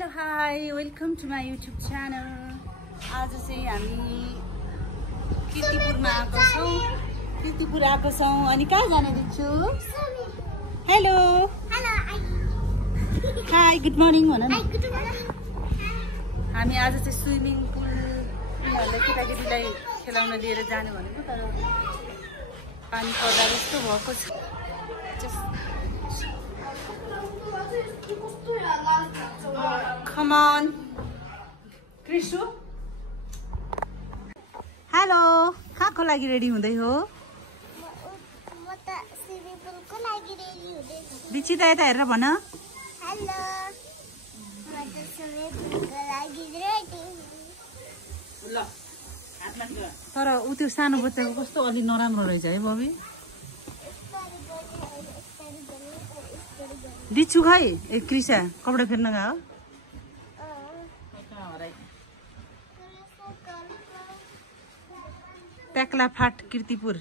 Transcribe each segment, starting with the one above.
Hello hi welcome to my YouTube channel. आज चाहिँ हामी कीर्तिपुर आएको छौँ अनि कहाँ जाने दिन्छु। हेलो हाई गुड मर्निङ भन न। हामी आज चाहिँ स्विमिङ पुल उनीहरूलाई केटाकेटीलाई खेलाउन लिएर जाने भनेको, तर पानी पर्दा जस्तो भएको छ। Come on, Krishu. हेलो, कहाँको लागि रेडी हुँदै हो? म त स्विमिङ पुलको लागि रेडी हुँदैछु। बिचिता यता हेरेर भन। हेलो, म त स्विमिङ पुलको लागि रेडी। ल, हातमा गर। तर उ त्यो सानो बच्चाको कस्तो अलि नराम्रो रहेछ है बबी। दिछु खै ए क्रिसा कपडा फेर्न गयो। ट्याक्ला फाट कीर्तिपुर।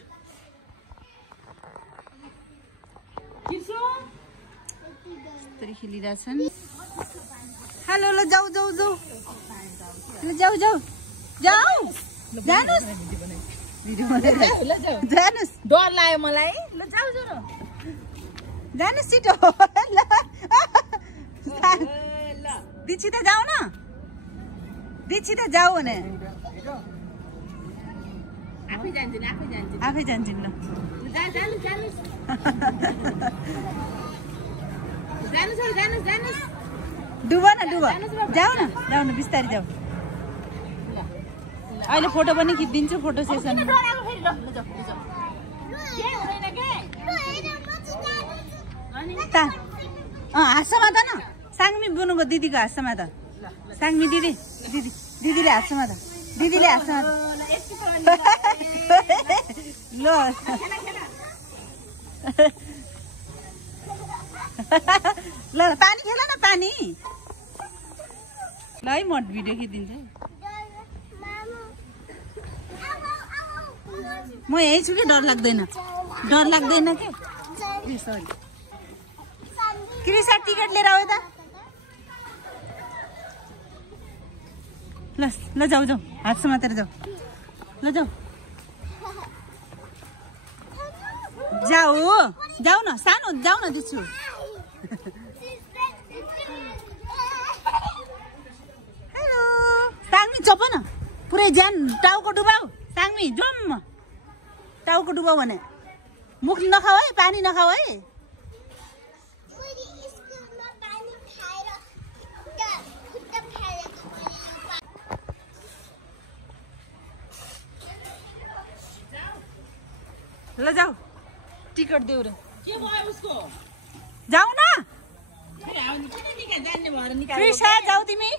यस्तरी खेलिरहेछन्। हेलो ल जाऊ जाऊ जाऊ ल जाऊ जाऊ जाऊ जानुस् जानुस्। डर लाग्यो मलाई। ल जाऊ जाऊ न जानुस् छिटो। दिक्षित जाऊ न, दिक्षित जाऊ भने आफै जान्छु आफै जान्छन्। ल डुब न डुब जाऊ न बिस्तारी जाऊ। अहिले फोटो पनि खिचिदिन्छु, फोटो सेसन। हाँसमा त न साङ्मी बुनुको दिदीको हाँसमा त। साङ्मी दिदीले हाँसमा त, दिदीले हाँसमा त। ल ल पानी खेल न पानी। ल है म भिडियो खिचिदिन्छु। म यही छु कि डर लाग्दैन के। सरी क्रिसा टिकट लिएर आऊ त। ल जाऊ जाऊ हात समातेर जाऊ। ल जाऊ जाऊ न सानो जाऊ न दिछु। हेलो साङ्मी चप न पुरै ज्यान टाउको डुबाऊ। साङ्मी जम्म टाउको डुबाऊ भने मुख नखाऊ है, पानी नखाऊ है। ल जाऊ टिकट देऊ र। के भयो उसको? जाऊ न जान्ने भएर निकाल्नु। क्रिसा जाऊ तिमी।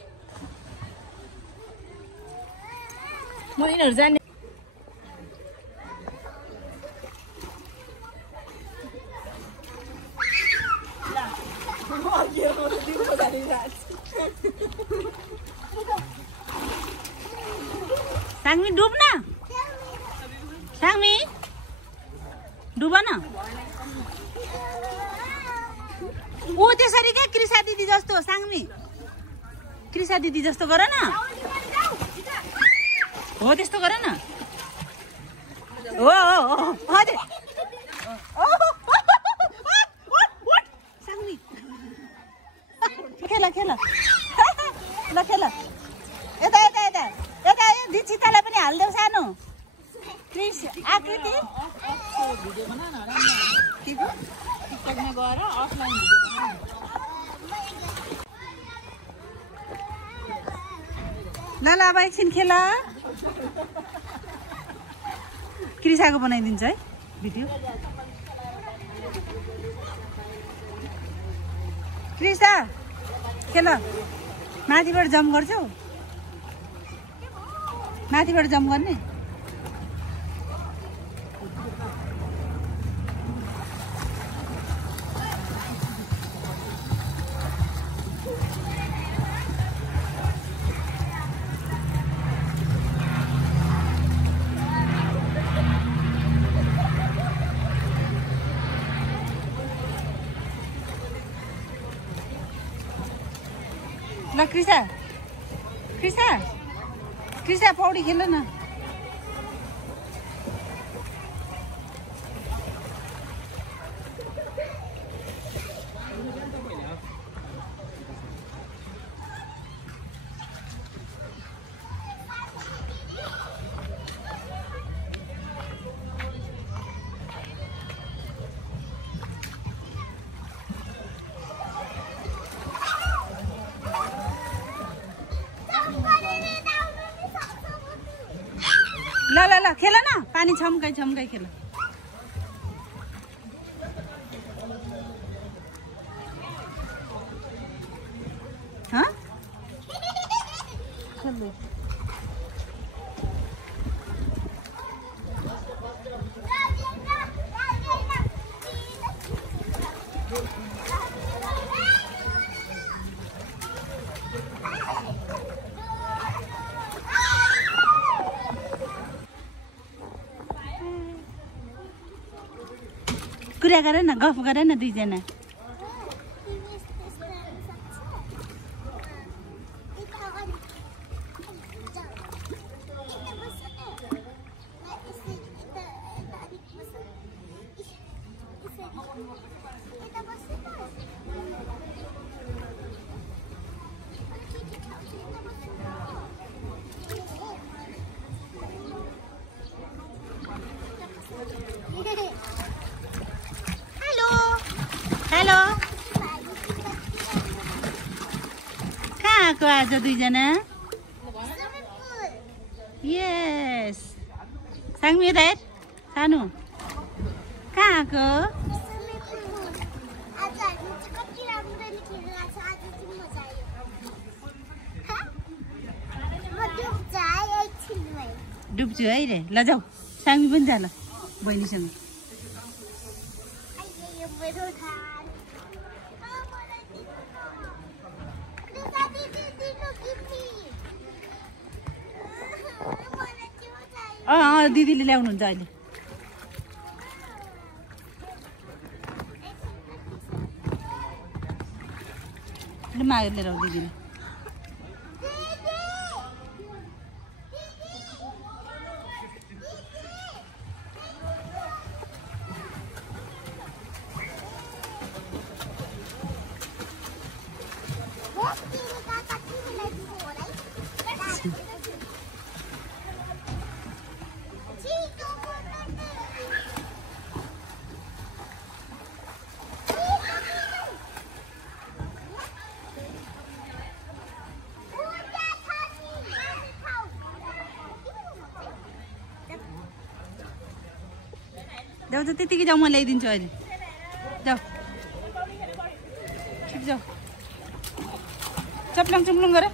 म यिनीहरू जान्ने। साङ्मी डुब न, साङ्मी डुब न। ऊ त्यसरी क्या क्रिसा दिदी जस्तो। साङ्मी क्रिसा दिदी जस्तो गर न। हो त्यस्तो गर न। हो साङ्मी खेल खेल ल खेल। यता यता यता यता दिक्षितालाई पनि हालिदेऊ सानो। क्रिस आकृति भिडियो बना न टिकटकमा गएर अफलाइन भिडियो बना। ल अब एकछिन खेल। क्रिसाको बनाइदिन्छ है भिडियो। क्रिसा खेल। माथिबाट जम्प गर्छौ, माथिबाट जम्प गर्ने। ल ल कृषा कृषा कृषा पौडी खेल न ल ल ल खेल न पानी छम्काइ छम्काइ खेल हाँ कुरा गर न गफ गर न दुईजना हेलो कहाँ आएको आज दुईजना यस साङ्मी यता हेर सानो कहाँ आएको डुब्छु है रे ल जाऊ साङ्मी पनि जा ल बहिनीसँग दिदीले ल्याउनुहुन्छ अहिले मागेर लिएर आऊ दिदीले जाऊ त त्यतिकै जाऊ म ल्याइदिन्छु अहिले जाऊ ठिक जाऊ चप्लङ चुप्लुङ गर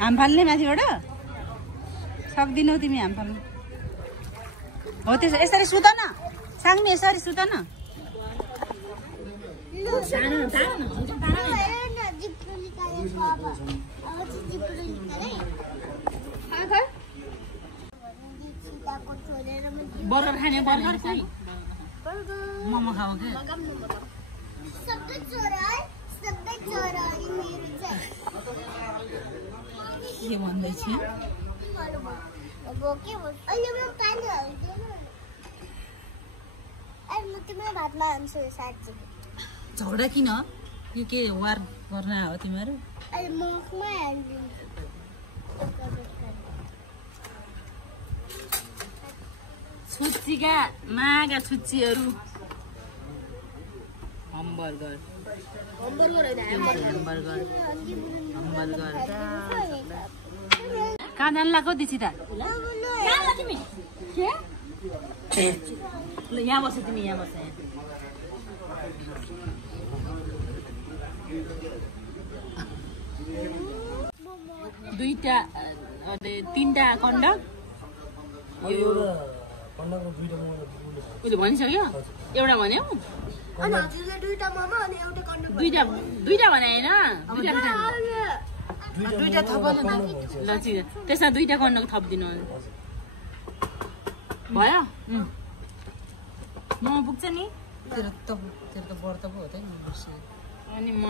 हाम फाल्ने माथिबाट सक्दिनौ तिमी हाम फाल्नु हो त्यसो यसरी सुत न साङ्मी यसरी सुत न बर्गर खाने बर्गर चाहिँ मोमो खाऊ के के भन्दैछ झगडा किन यो के वार गर्न हो तिमीहरू छुच्चीका मागा छुच्चीहरू hamburger कहाँ जान लाग्यो दिसिता तिमी ल यहाँ बस तिमी यहाँ बस दुईटा तीनटा कण्डक यो उसले भनिसक्यो एउटा भन्यो दुईटा भने होइन दुईटा थप ल त्यसमा दुईटा कण्डक थपिदिनु भयो म पुग्छ नि तेरो त व्रत पो हो त नि अनि म